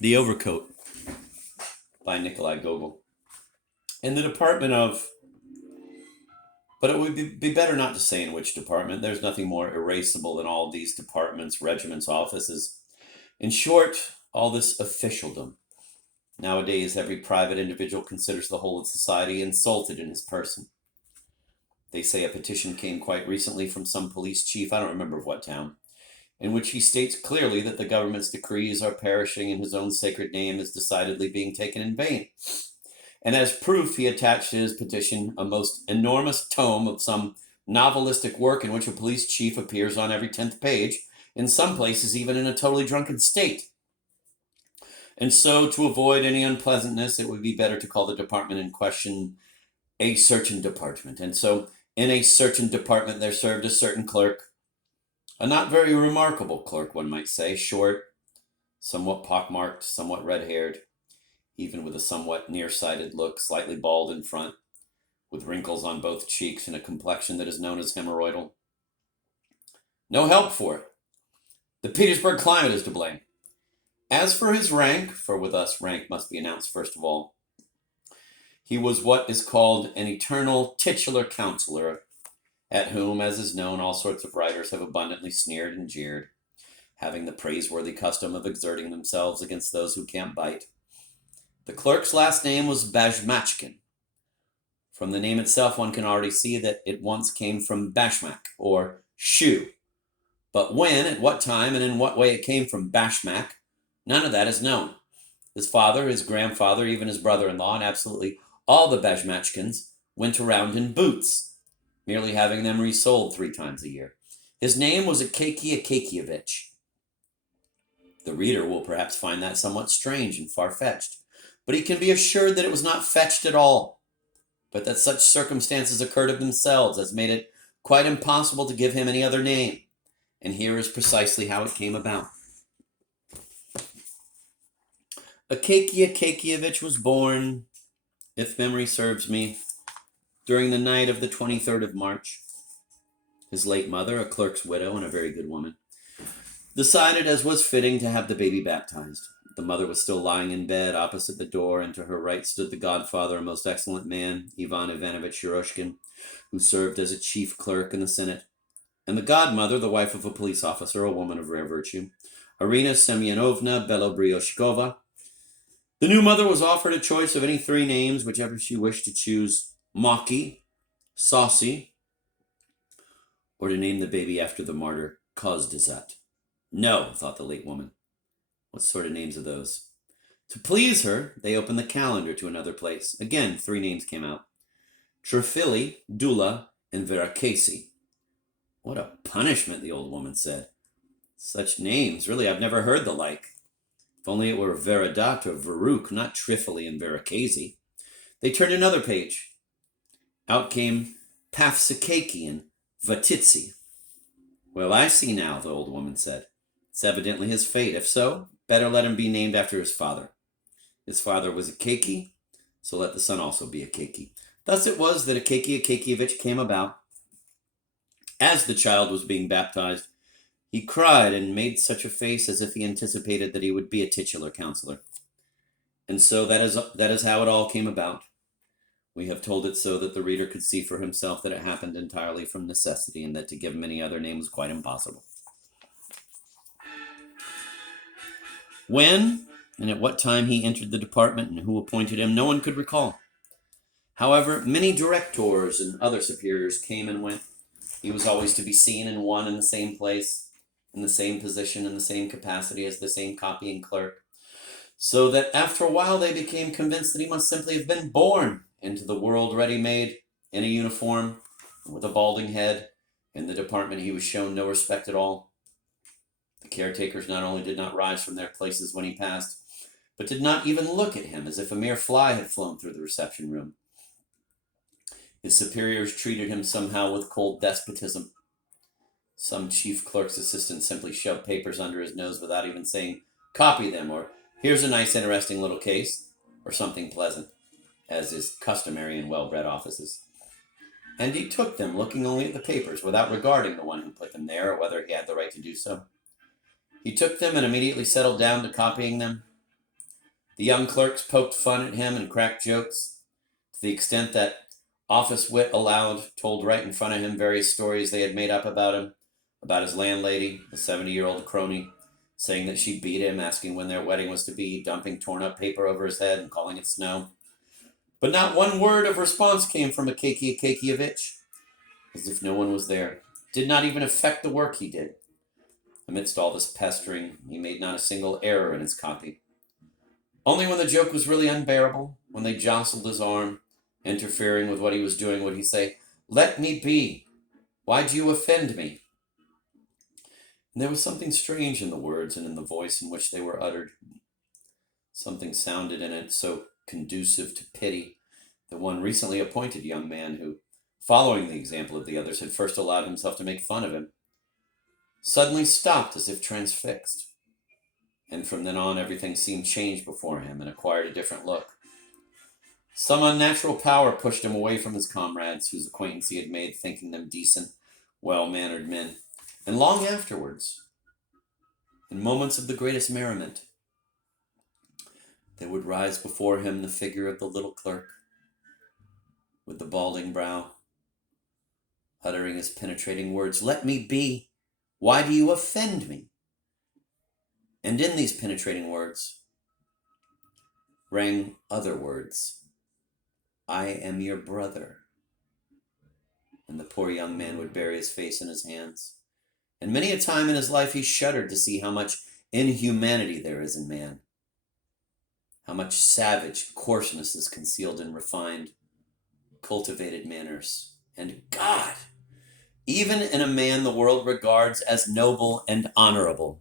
The Overcoat by Nikolai Gogol. In the department of, but it would be better not to say in which department. There's nothing more erasable than all these departments, regiments, offices. In short, all this officialdom. Nowadays, every private individual considers the whole of society insulted in his person. They say a petition came quite recently from some police chief, I don't remember of what town, in which he states clearly that the government's decrees are perishing and his own sacred name is decidedly being taken in vain. And as proof, he attached to his petition a most enormous tome of some novelistic work in which a police chief appears on every 10th page, in some places even in a totally drunken state. And so, to avoid any unpleasantness, it would be better to call the department in question a certain department. And so, in a certain department, there served a certain clerk, a not very remarkable clerk, one might say, short, somewhat pockmarked, somewhat red-haired, even with a somewhat nearsighted look, slightly bald in front, with wrinkles on both cheeks and a complexion that is known as hemorrhoidal. No help for it. The Petersburg climate is to blame. As for his rank, for with us rank must be announced first of all, he was what is called an eternal titular counselor, at whom, as is known, all sorts of writers have abundantly sneered and jeered, having the praiseworthy custom of exerting themselves against those who can't bite. The clerk's last name was Bashmachkin. From the name itself, one can already see that it once came from Bashmak, or shoe. But when, at what time, and in what way it came from Bashmak, none of that is known. His father, his grandfather, even his brother-in-law, and absolutely all the Bashmachkins went around in boots, merely having them resold 3 times a year. His name was Akaky Akakievich. The reader will perhaps find that somewhat strange and far-fetched, but he can be assured that it was not fetched at all, but that such circumstances occurred of themselves as made it quite impossible to give him any other name. And here is precisely how it came about. Akaky Akakievich was born, if memory serves me, during the night of the 23rd of March. His late mother, a clerk's widow and a very good woman, decided, as was fitting, to have the baby baptized. The mother was still lying in bed opposite the door, and to her right stood the godfather, a most excellent man, Ivan Ivanovich Yeroshkin, who served as a chief clerk in the Senate, and the godmother, the wife of a police officer, a woman of rare virtue, Irina Semyonovna Belobrioshkova. The new mother was offered a choice of any 3 names, whichever she wished to choose: Mocky, Saucy, or to name the baby after the martyr Kozdazat. No, thought the late woman. What sort of names are those? To please her, they opened the calendar to another place. Again, 3 names came out: Trifili, Dula, and Verakesi. What a punishment, the old woman said. Such names, really, I've never heard the like. If only it were Veradat or Varuk, not Trifili and Verakesi. They turned another page. Out came Pafsikaki and Vatitsi. Well, I see now, the old woman said. It's evidently his fate. If so, better let him be named after his father. His father was a Akaky, so let the son also be a Akaky. Thus it was that Akaky Akakievich came about. As the child was being baptized, he cried and made such a face as if he anticipated that he would be a titular counselor. And so that is how it all came about. We have told it so that the reader could see for himself that it happened entirely from necessity, and that to give him any other name was quite impossible. When and at what time he entered the department and who appointed him, no one could recall. However, many directors and other superiors came and went. He was always to be seen in one and the same place, in the same position, in the same capacity as the same copying clerk, so that after a while they became convinced that he must simply have been born into the world ready-made, in a uniform, with a balding head. In the department he was shown no respect at all. The caretakers not only did not rise from their places when he passed, but did not even look at him, as if a mere fly had flown through the reception room. His superiors treated him somehow with cold despotism. Some chief clerk's assistant simply shoved papers under his nose without even saying, "Copy them," or "Here's a nice interesting little case," or something pleasant, as is customary in well-bred offices. And he took them, looking only at the papers, without regarding the one who put them there, or whether he had the right to do so. He took them and immediately settled down to copying them. The young clerks poked fun at him and cracked jokes, to the extent that office wit aloud told right in front of him various stories they had made up about him, about his landlady, a 70-year-old crony, saying that she beat him, asking when their wedding was to be, dumping torn up paper over his head and calling it snow. But not one word of response came from Akakievich, as if no one was there. It did not even affect the work he did. Amidst all this pestering, he made not a single error in his copy. Only when the joke was really unbearable, when they jostled his arm, interfering with what he was doing, would he say, "Let me be. Why do you offend me?" And there was something strange in the words and in the voice in which they were uttered. Something sounded in it so conducive to pity that one recently appointed young man who, following the example of the others, had first allowed himself to make fun of him, suddenly stopped as if transfixed. And from then on, everything seemed changed before him and acquired a different look. Some unnatural power pushed him away from his comrades, whose acquaintance he had made, thinking them decent, well-mannered men. And long afterwards, in moments of the greatest merriment, there would rise before him the figure of the little clerk, with the balding brow, uttering his penetrating words, "Let me be. Why do you offend me?" And in these penetrating words rang other words, "I am your brother." And the poor young man would bury his face in his hands. And many a time in his life he shuddered to see how much inhumanity there is in man, how much savage coarseness is concealed in refined, cultivated manners. And God, even in a man the world regards as noble and honorable,